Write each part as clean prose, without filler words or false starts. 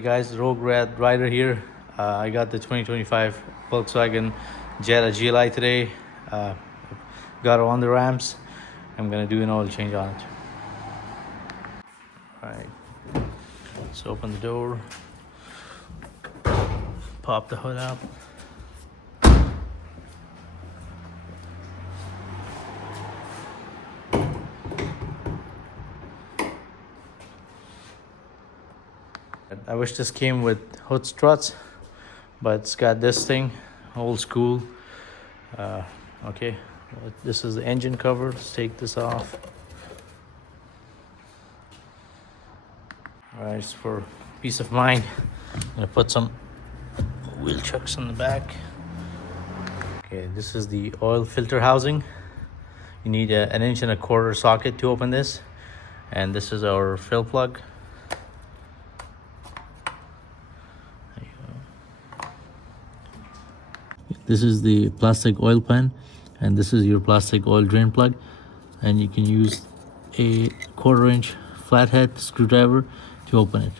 Hey guys, Ryder here. I got the 2025 Volkswagen Jetta GLI today. Got it on the ramps. I'm gonna do an oil change on it. Alright, let's open the door, pop the hood up. I wish this came with hood struts, but it's got this thing, old school. Okay, this is the engine cover. Let's take this off. All right, just for peace of mind, I'm gonna put some wheel chucks on the back. Okay, this is the oil filter housing. You need an 1.25" socket to open this, and this is our fill plug. There you go. This is the plastic oil pan, and this is your plastic oil drain plug, and you can use a 1/4" flathead screwdriver to open it.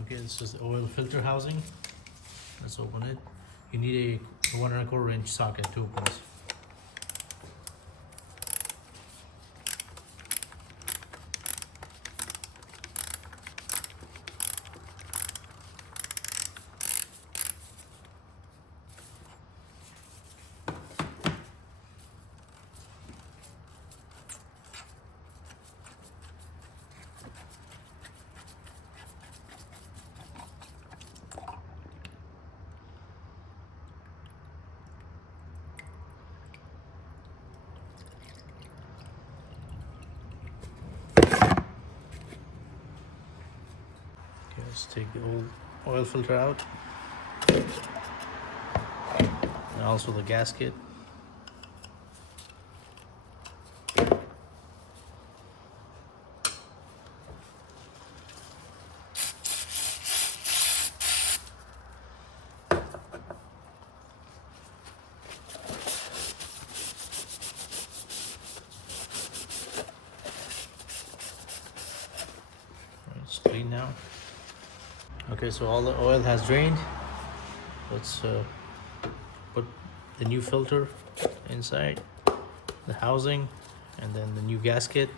Okay, this is the oil filter housing. Let's open it. You need a 1.25" socket to open this. Okay, let's take the old oil filter out, and also the gasket. It's clean now. Okay, so all the oil has drained. Let's put the new filter inside, the housing, and then the new gasket.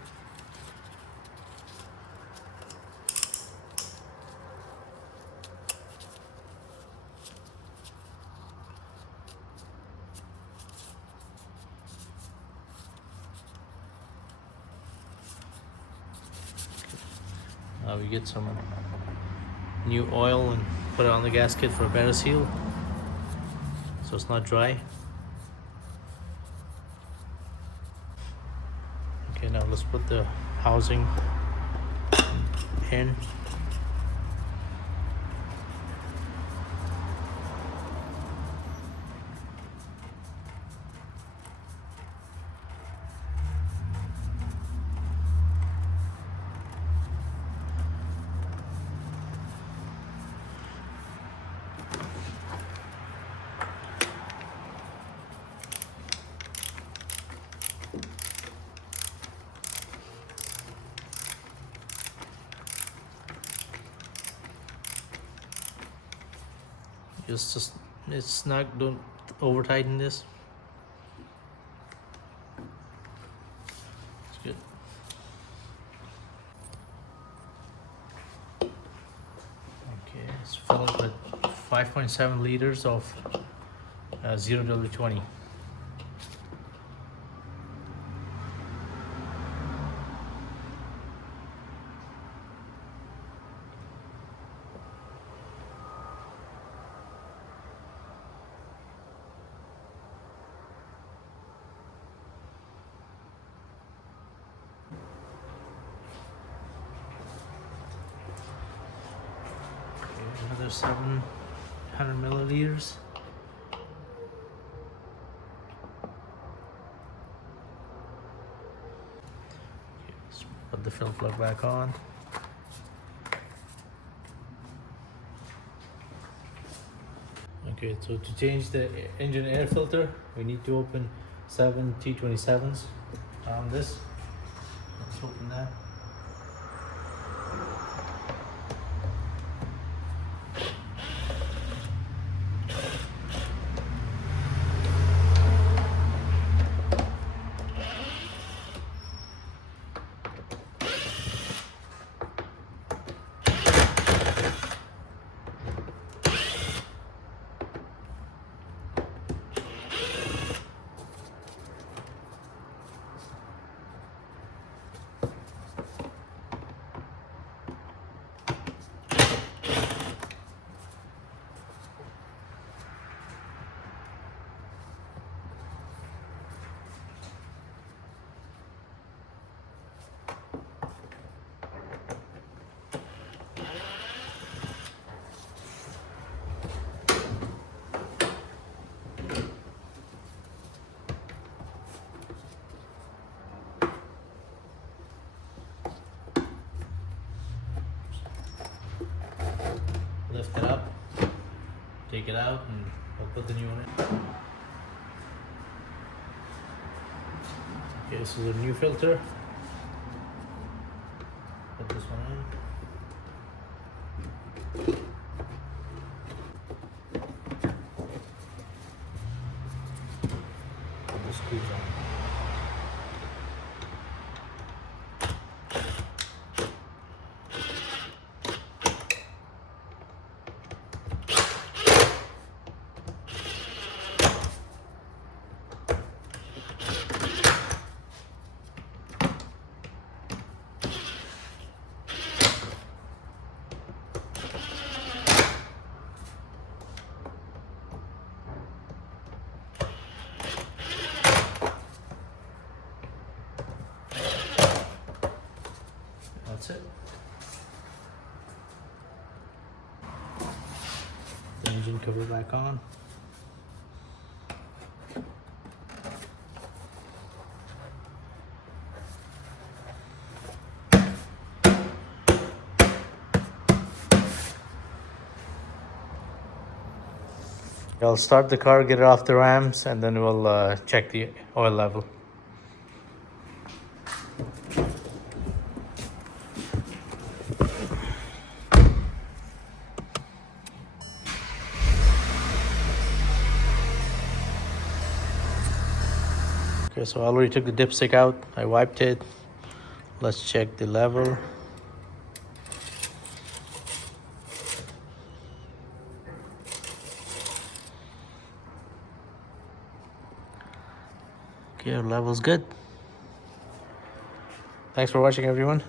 We get some new oil and put it on the gasket for a better seal, so it's not dry. Okay, now let's put the housing in. Just it's snug, don't over tighten this. It's good. Okay, it's filled with 5.7 liters of 0W20. 700 milliliters. Okay, let's put the fill plug back on. Okay, so to change the engine air filter, we need to open 7 T27s on this. Let's open that. Lift it up, take it out, and we'll put the new one in. Okay, this is a new filter. Put this one in. Put the screws on. That's it. The engine cover back on. I'll start the car, get it off the rams, and then we'll check the oil level. Okay, so I already took the dipstick out. I wiped it. Let's check the level. Okay, our level's good. Thanks for watching, everyone.